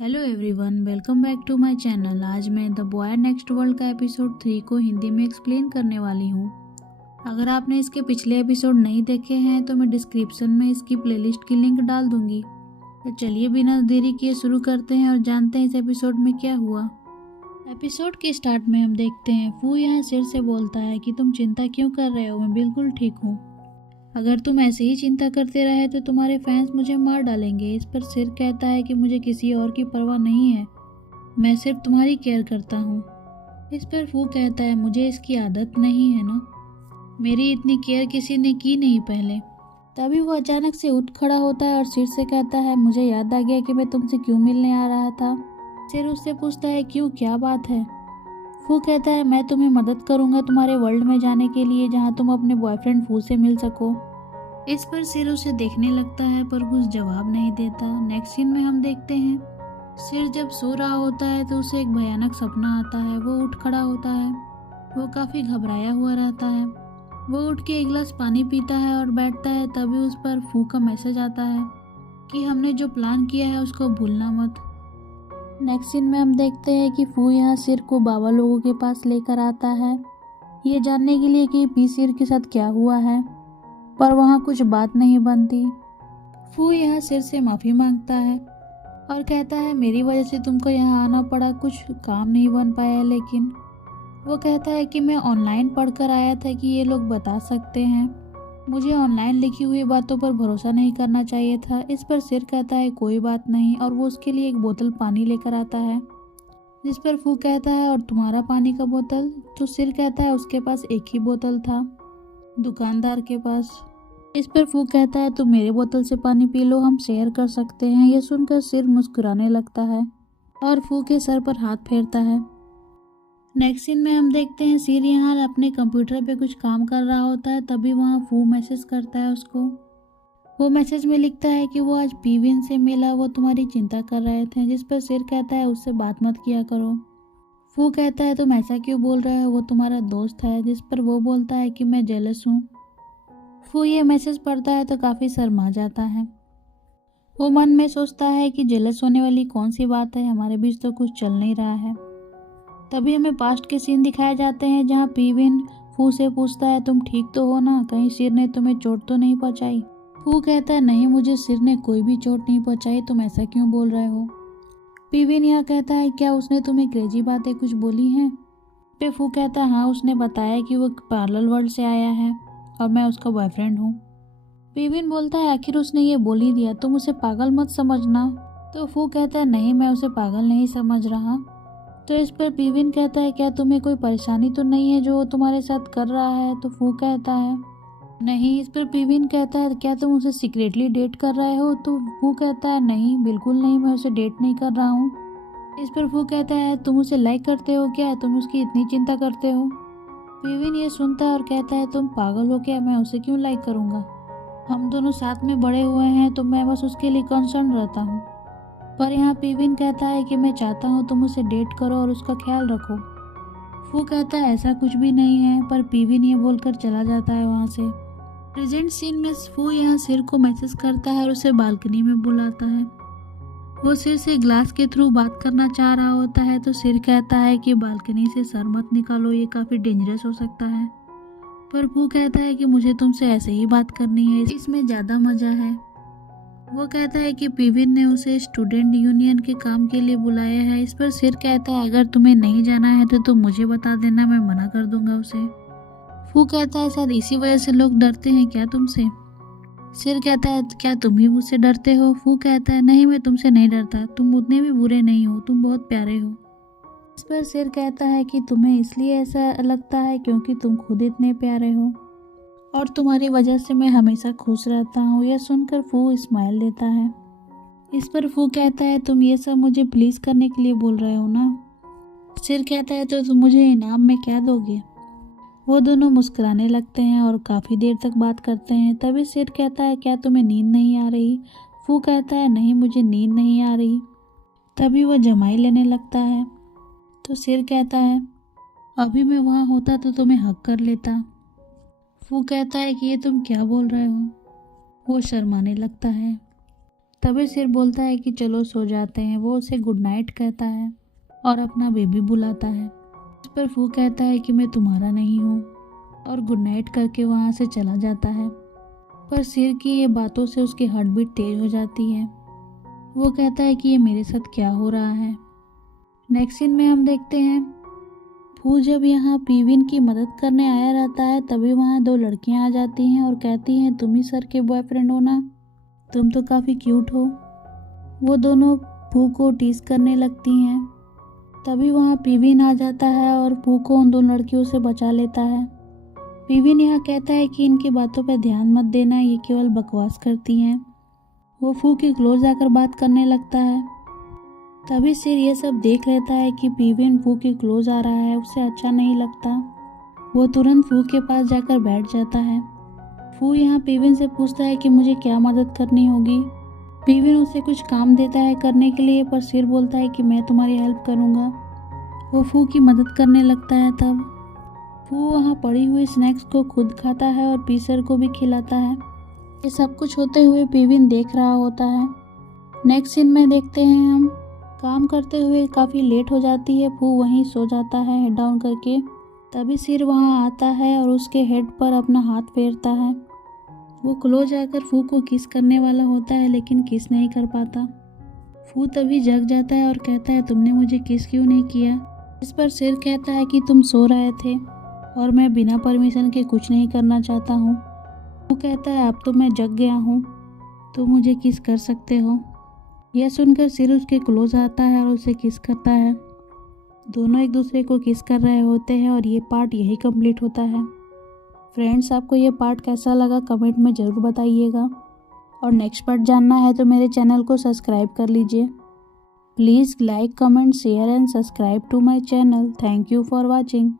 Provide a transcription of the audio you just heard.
Hello everyone, welcome back to my channel. आज मैं the boy next world का episode 3 को हिंदी में एक्सप्लेन करने वाली हूँ। अगर आपने इसके पिछले एपिसोड नहीं देखे हैं तो मैं डिस्क्रिप्शन में इसकी प्लेलिस्ट की लिंक डाल दूंगी। तो चलिए बिना देरी किए शुरू करते हैं और जानते हैं इस एपिसोड में क्या हुआ। एपिसोड के स्टार्ट में हम देखते हैं फू यहाँ सिर से बोलता है कि तुम चिंता क्यों कर रहे हो, मैं बिल्कुल ठीक हूँ। अगर तुम ऐसे ही चिंता करते रहे तो तुम्हारे फैंस मुझे मार डालेंगे। इस पर सिर कहता है कि मुझे किसी और की परवाह नहीं है, मैं सिर्फ तुम्हारी केयर करता हूँ। इस पर फू कहता है मुझे इसकी आदत नहीं है ना, मेरी इतनी केयर किसी ने की नहीं पहले। तभी वो अचानक से उठ खड़ा होता है और सिर से कहता है मुझे याद आ गया कि मैं तुमसे क्यों मिलने आ रहा था। सिर उससे पूछता है क्यों, क्या बात है। फू कहता है मैं तुम्हें मदद करूंगा तुम्हारे वर्ल्ड में जाने के लिए जहां तुम अपने बॉयफ्रेंड फू से मिल सको। इस पर सिर उसे देखने लगता है पर कुछ जवाब नहीं देता। नेक्स्ट सीन में हम देखते हैं सिर जब सो रहा होता है तो उसे एक भयानक सपना आता है। वो उठ खड़ा होता है, वो काफ़ी घबराया हुआ रहता है। वो उठ के एक गिलास पानी पीता है और बैठता है। तभी उस पर फू का मैसेज आता है कि हमने जो प्लान किया है उसको भूलना मत। नेक्स्ट सीन में हम देखते हैं कि फू यहाँ सिर को बाबा लोगों के पास लेकर आता है, ये जानने के लिए कि पी सिर के साथ क्या हुआ है, पर वहाँ कुछ बात नहीं बनती। फू यहाँ सिर से माफ़ी मांगता है और कहता है मेरी वजह से तुमको यहाँ आना पड़ा, कुछ काम नहीं बन पाया। लेकिन वो कहता है कि मैं ऑनलाइन पढ़कर आया था कि ये लोग बता सकते हैं, मुझे ऑनलाइन लिखी हुई बातों पर भरोसा नहीं करना चाहिए था। इस पर सिर कहता है कोई बात नहीं और वो उसके लिए एक बोतल पानी लेकर आता है। जिस पर फू कहता है और तुम्हारा पानी का बोतल, तो सिर कहता है उसके पास एक ही बोतल था, दुकानदार के पास। इस पर फू कहता है तुम मेरे बोतल से पानी पी लो, हम शेयर कर सकते हैं। यह सुनकर सिर मुस्कुराने लगता है और फू के सर पर हाथ फेरता है। नेक्स्ट सीन में हम देखते हैं सिर यहाँ अपने कंप्यूटर पे कुछ काम कर रहा होता है। तभी वहाँ फू मैसेज करता है उसको। वो मैसेज में लिखता है कि वो आज पीविन से मिला, वो तुम्हारी चिंता कर रहे थे। जिस पर सिर कहता है उससे बात मत किया करो। फू कहता है तुम ऐसा क्यों बोल रहे हो, वो तुम्हारा दोस्त है। जिस पर वो बोलता है कि मैं जेलस हूँ। फू ये मैसेज पढ़ता है तो काफ़ी शर्मा जाता है। वो मन में सोचता है कि जेलस होने वाली कौन सी बात है, हमारे बीच तो कुछ चल नहीं रहा है। तभी हमें पास्ट के सीन दिखाए जाते हैं जहाँ पीविन फू से पूछता है तुम ठीक तो हो ना, कहीं सिर ने तुम्हें चोट तो नहीं पहुँचाई। फू कहता है नहीं, मुझे सिर ने कोई भी चोट नहीं पहुँचाई, तुम ऐसा क्यों बोल रहे हो। पीविन यहाँ कहता है क्या उसने तुम्हें क्रेजी बातें कुछ बोली हैं। पे फू कहता है हाँ, उसने बताया कि वो पैरेलल वर्ल्ड से आया है और मैं उसका बॉयफ्रेंड हूँ। पीविन बोलता है आखिर उसने ये बोल ही दिया, तुम उसे पागल मत समझना। तो फू कहता है नहीं, मैं उसे पागल नहीं समझ रहा। तो इस पर पीविन कहता है क्या तुम्हें कोई परेशानी तो नहीं है जो वो तुम्हारे साथ कर रहा है। तो फू कहता है नहीं। इस पर पीविन कहता है क्या तुम उसे सीक्रेटली डेट कर रहे हो। तो फू कहता है नहीं, बिल्कुल नहीं, मैं उसे डेट नहीं कर रहा हूँ। इस पर फू कहता है तुम उसे लाइक करते हो क्या, तुम उसकी इतनी चिंता करते हो। पीविन ये सुनता है और कहता है तुम पागल हो क्या, मैं उसे क्यों लाइक करूँगा, हम दोनों साथ में बड़े हुए हैं तो मैं बस उसके लिए कंसर्न रहता हूँ। पर यहाँ पीविन कहता है कि मैं चाहता हूँ तुम उसे डेट करो और उसका ख्याल रखो। फू कहता है ऐसा कुछ भी नहीं है, पर पीविन ये बोलकर चला जाता है वहाँ से। प्रेजेंट सीन में फू यहाँ सिर को मैसेज करता है और उसे बालकनी में बुलाता है। वो सिर से ग्लास के थ्रू बात करना चाह रहा होता है तो सिर कहता है कि बालकनी से सर मत निकालो, ये काफ़ी डेंजरस हो सकता है। पर फू कहता है कि मुझे तुमसे ऐसे ही बात करनी है, इसमें ज़्यादा मज़ा है। वो कहता है कि पीविन ने उसे स्टूडेंट यूनियन के काम के लिए बुलाया है। इस पर सिर कहता है अगर तुम्हें नहीं जाना है तो तुम मुझे बता देना, मैं मना कर दूंगा उसे। फू कहता है शायद इसी वजह से लोग डरते हैं क्या तुमसे। सिर कहता है क्या तुम ही मुझसे डरते हो। फू कहता है नहीं, मैं तुमसे नहीं डरता, तुम उतने भी बुरे नहीं हो, तुम बहुत प्यारे हो। इस पर सिर कहता है कि तुम्हें इसलिए ऐसा लगता है क्योंकि तुम खुद इतने प्यारे हो और तुम्हारी वजह से मैं हमेशा खुश रहता हूँ। यह सुनकर फू स्माइल देता है। इस पर फू कहता है तुम ये सब मुझे प्लीज़ करने के लिए बोल रहे हो ना। सिर कहता है तो तुम मुझे इनाम में क्या दोगे। वो दोनों मुस्कुराने लगते हैं और काफ़ी देर तक बात करते हैं। तभी सिर कहता है क्या तुम्हें नींद नहीं आ रही। फू कहता है नहीं, मुझे नींद नहीं आ रही। तभी वो जमाई लेने लगता है तो सिर कहता है अभी मैं वहाँ होता तो तुम्हें हक कर लेता। फू कहता है कि ये तुम क्या बोल रहे हो। वो शर्माने लगता है। तभी सिर बोलता है कि चलो सो जाते हैं। वो उसे गुड नाइट कहता है और अपना बेबी बुलाता है। इस पर फू कहता है कि मैं तुम्हारा नहीं हूँ और गुड नाइट करके वहाँ से चला जाता है। पर सिर की ये बातों से उसकी हार्ट बीट तेज हो जाती है। वो कहता है कि ये मेरे साथ क्या हो रहा है। नेक्स्ट सीन में हम देखते हैं फू जब यहाँ पीविन की मदद करने आया रहता है तभी वहाँ दो लड़कियाँ आ जाती हैं और कहती हैं तुम ही सर के बॉयफ्रेंड हो ना, तुम तो काफ़ी क्यूट हो। वो दोनों फू को टीज करने लगती हैं। तभी वहाँ पीविन आ जाता है और फू को उन दो लड़कियों से बचा लेता है। पीविन यहाँ कहता है कि इनकी बातों पर ध्यान मत देना, ये केवल बकवास करती हैं। वो फू के क्लोज आकर बात करने लगता है। तभी सिर ये सब देख लेता है कि पीविन फू के क्लोज आ रहा है, उसे अच्छा नहीं लगता। वो तुरंत फू के पास जाकर बैठ जाता है। फू यहाँ पीविन से पूछता है कि मुझे क्या मदद करनी होगी। पीविन उसे कुछ काम देता है करने के लिए, पर सिर बोलता है कि मैं तुम्हारी हेल्प करूँगा। वो फू की मदद करने लगता है। तब फू वहाँ पड़ी हुई स्नैक्स को खुद खाता है और पीसर को भी खिलाता है। ये सब कुछ होते हुए पीविन देख रहा होता है। नेक्स्ट सीन में देखते हैं हम काम करते हुए काफ़ी लेट हो जाती है। फू वहीं सो जाता है हेड डाउन करके। तभी सिर वहाँ आता है और उसके हेड पर अपना हाथ फेरता है। वो क्लोज आकर फू को किस करने वाला होता है लेकिन किस नहीं कर पाता। फू तभी जग जाता है और कहता है तुमने मुझे किस क्यों नहीं किया। इस पर सिर कहता है कि तुम सो रहे थे और मैं बिना परमिशन के कुछ नहीं करना चाहता हूँ। वो कहता है अब तो मैं जग गया हूँ, तो मुझे किस कर सकते हो। यह सुनकर सिर उसके क्लोज आता है और उसे किस करता है। दोनों एक दूसरे को किस कर रहे होते हैं और ये पार्ट यही कंप्लीट होता है। फ्रेंड्स, आपको ये पार्ट कैसा लगा कमेंट में ज़रूर बताइएगा और नेक्स्ट पार्ट जानना है तो मेरे चैनल को सब्सक्राइब कर लीजिए। Please like, comment, share and subscribe to my channel. Thank you for watching.